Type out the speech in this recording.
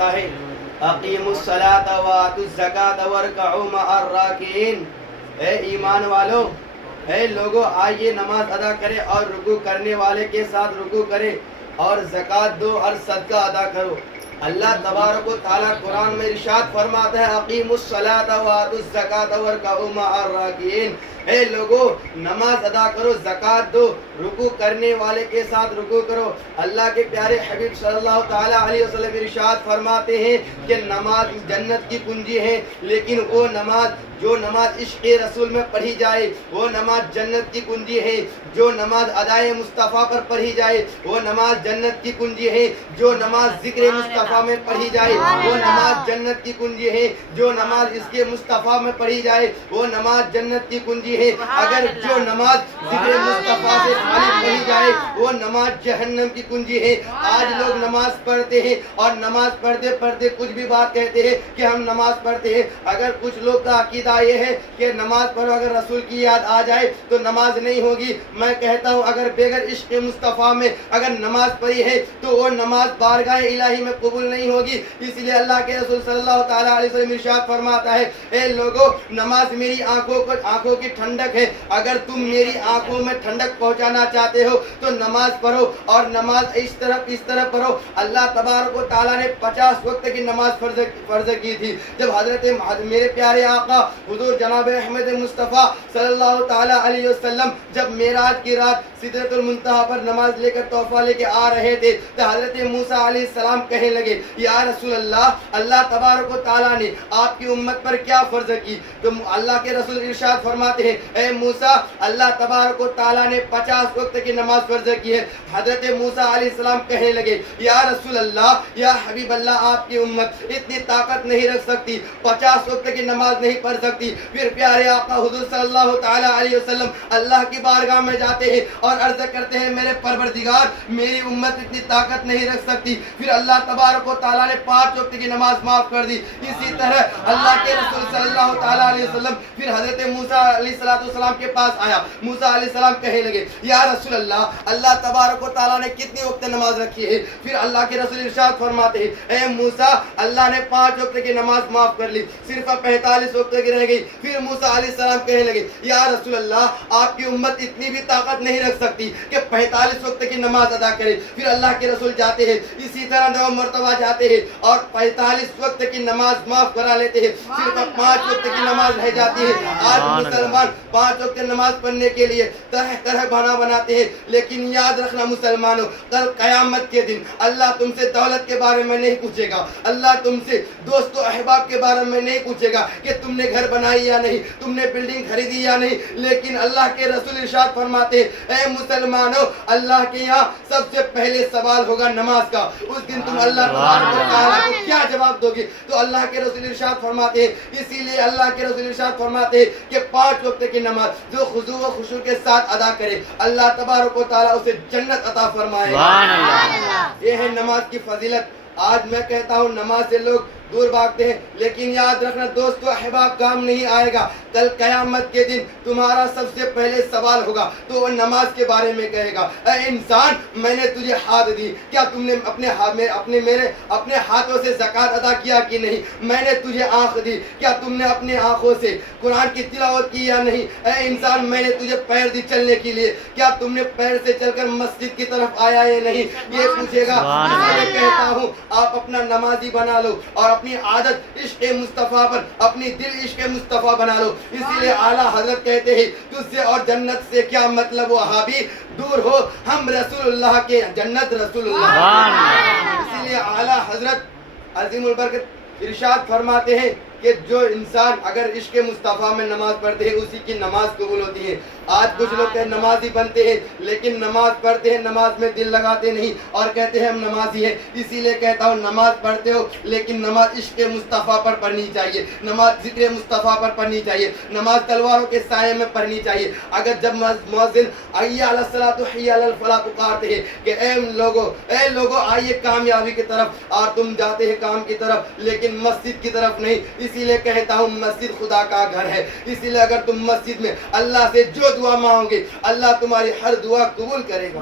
ہے اقیموا الصلاۃ وآتوا الزکاۃ وارکعوا مع الراکعین، اے ایمان والو، اے لوگو آئیے نماز ادا کرے اور رکوع کرنے والے کے ساتھ رکوع کرے اور زکوٰۃ دو اور صدقہ ادا کرو۔ اللہ تبارک و تعالیٰ قرآن میں ارشاد فرماتا ہے اقیموا الصلاۃ وآتوا الزکاۃ وارکعوا مع الراکعین، اے لوگو نماز ادا کرو، زکوٰۃ دو، رکوع کرنے والے کے ساتھ رکوع کرو۔ اللہ کے پیارے حبیب صلی اللہ تعالیٰ علیہ وسلم ارشاد فرماتے ہیں کہ نماز جنت کی کنجی ہے، لیکن وہ نماز جو نماز عشق رسول میں پڑھی جائے وہ نماز جنت کی کنجی ہے، جو نماز ادائے مصطفیٰ پر پڑھی جائے وہ نماز جنت کی کنجی ہے، جو نماز ذکر مصطفیٰ میں پڑھی جائے وہ نماز جنت کی کنجی ہے، جو نماز اس کے مصطفیٰ میں پڑھی جائے وہ نماز جنت کی کنجی ہے۔ اگر جو نماز ذکر مصطفیٰ سے خالی پڑھی جائے وہ نماز جہنم کی کنجی ہے۔ آج لوگ نماز پڑھتے ہیں اور نماز پڑھتے پڑھتے کچھ بھی بات کہتے ہیں کہ ہم نماز پڑھتے ہیں۔ اگر کچھ لوگ کا عقیدہ یہ ہے کہ نماز پڑھو اگر رسول کی یاد آ جائے تو نماز نہیں ہوگی، میں کہتا ہوں اگر بغیر عشق مصطفیٰ میں اگر نماز پڑھی ہے تو وہ نماز بارگاہ الہی میں قبول نہیں ہوگی۔ اس لیے اللہ کے رسول صلی اللہ تعالیٰ علیہ وسلم ارشاد فرماتا ہے اے لوگو نماز میری آنکھوں کی ٹھنڈک ہے، اگر تم میری آنکھوں میں ٹھنڈک پہنچانا چاہتے ہو تو نماز پڑھو، اور نماز اس طرح پڑھو۔ اللہ تبارک و تعالیٰ نے 50 وقت کی نماز فرض کی تھی۔ جب حضرت میرے پیارے آقا حضور جناب احمد مصطفیٰ صلی اللہ تعالیٰ علیہ وسلم جب معراج کی رات سدرۃ المنتہا پر نماز لے کر تحفہ لے کے آ رہے تھے تو حضرت موسیٰ علیہ السلام کہنے لگے یا رسول اللہ، اللہ تبارک و تعالیٰ نے آپ کی امت پر کیا فرض کی؟ تو اللہ کے رسول ارشاد فرماتے ہیں اے موسیٰ، اللہ تبارک و تعالیٰ نے 50 وقت کی نماز فرض کی ہے۔ حضرت موسیٰ علیہ السلام کہنے لگے یا رسول اللہ، یا حبیب اللہ، آپ کی امت اتنی طاقت نہیں رکھ سکتی، 50 وقت کی نماز نہیں پڑھ سکتی۔ پھر پیارے آقا حضور صلی اللہ تعالیٰ علیہ وسلم اللہ کی بارگاہ میں جاتے ہیں اور عرض کرتے ہیں میرے پروردگار، میری امت اتنی طاقت نہیں رکھ سکتی۔ پھر اللہ تبارک و تعالیٰ نے 5 وقت کی نماز معاف کر دی۔ اسی طرح اللہ کے رسول صلی اللہ تعالیٰ علیہ وسلم پھر حضرت موسیٰ علیہ السلام کے پاس آیا۔ موسیٰ علیہ السلام کہنے لگے یا رسول اللہ، اللہ تبارک و تعالیٰ نے کتنی وقت نماز رکھی ہے؟ پھر اللہ کے رسول ارشاد فرماتے ہیں اے موسیٰ، اللہ نے 5 وقت کی نماز معاف کر لی، صرف 45 وقت کی رہ گئی۔ پھر موسیٰ علیہ السلام کہنے لگے یا رسول اللہ، آپ کی امت اتنی بھی طاقت نہیں رکھ سکتی کہ 45 وقت کی نماز ادا کرے۔ پھر اللہ کے رسول جاتے ہیں، اسی طرح 9 مرتبہ جاتے ہیں اور 45 وقت کی نماز معاف کرا لیتے ہیں، صرف 5 وقت کی نماز رہ جاتی ہے۔ آج مسلمان 5 وقت نماز پڑھنے کے لیے طرح طرح بہانا بناتے ہیں، لیکن یاد رکھنا مسلمانوں، کل قیامت کے دن اللہ تم سے دولت کے بارے میں نہیں پوچھے گا، اللہ تم سے دوست و احباب کے بارے میں نہیں پوچھے گا کہ تم نے گھر بنائی یا نہیں، تم نے بلڈنگ خریدی یا نہیں، لیکن اللہ کے رسول ارشاد فرماتے ہیں اے مسلمانوں، اللہ کے یہاں سب سے پہلے سوال ہوگا نماز کا۔ اس دن تم اللہ تبارک و تعالیٰ کو کیا جواب دو گے؟ تو اللہ کے رسول ارشاد فرماتے ہیں، اسی لیے اللہ کے رسول ارشاد فرماتے ہیں کہ 5 وقت کی نماز جو خضوع و خشوع کے ساتھ ادا کرے اللہ تبارک و تعالیٰ اسے جنت عطا فرمائے گا۔ یہ ہے نماز کی فضیلت۔ آج میں کہتا ہوں نماز سے لوگ دور بھاگتے ہیں، لیکن یاد رکھنا دوست و احباب کام نہیں آئے گا۔ کل قیامت کے دن تمہارا سب سے پہلے سوال ہوگا تو وہ نماز کے بارے میں کہے گا اے انسان، میں نے تجھے ہاتھ دی، کیا تم نے اپنے ہاتھوں سے زکوٰۃ ادا کیا کہ نہیں؟ میں نے تجھے آنکھ دی، کیا تم نے اپنے آنکھوں سے قرآن کی تلاوت کی یا نہیں؟ اے انسان، میں نے تجھے پیر دی چلنے کے لیے، کیا تم نے پیر سے چل کر مسجد کی طرف آیا یا نہیں؟ یہ پوچھے گا۔ اس لیے کہتا ہوں آپ اپنا نمازی بنا لو اور اپنی عادت عشق مصطفیٰ پر، اپنی دل عشق مصطفیٰ بنا لو۔ اسی لیے اعلیٰ حضرت کہتے ہیں تجھ سے اور جنت سے کیا مطلب وہابی، دور ہو ہم رسول اللہ کے، جنت رسول اللہ۔ اسی لیے اعلیٰ حضرت عظیم البرکت ارشاد فرماتے ہیں کہ جو انسان اگر عشق مصطفیٰ میں نماز پڑھتے ہیں اسی کی نماز قبول ہوتی ہے۔ آج کچھ لوگ نمازی بنتے ہیں لیکن نماز پڑھتے ہیں، نماز میں دل لگاتے نہیں اور کہتے ہیں ہم نمازی ہیں۔ اسی لیے کہتا ہوں نماز پڑھتے ہو لیکن نماز عشق مصطفیٰ پر پڑھنی چاہیے، نماز ذکر مصطفیٰ پر پڑھنی چاہیے، نماز تلواروں کے سائے میں پڑھنی چاہیے۔ اگر جب مؤذن حی علی الصلاۃ حی علی الفلاح پکارتے ہیں کہ اے لوگو آئیے کامیابی کی طرف، اور تم جاتے ہیں کام کی طرف لیکن مسجد کی طرف نہیں۔ اسی لیے کہتا ہوں مسجد خدا کا گھر ہے، اسی لیے اگر تم مسجد میں اللہ سے جو دعا مانگو گے اللہ تمہاری ہر دعا قبول کرے گا۔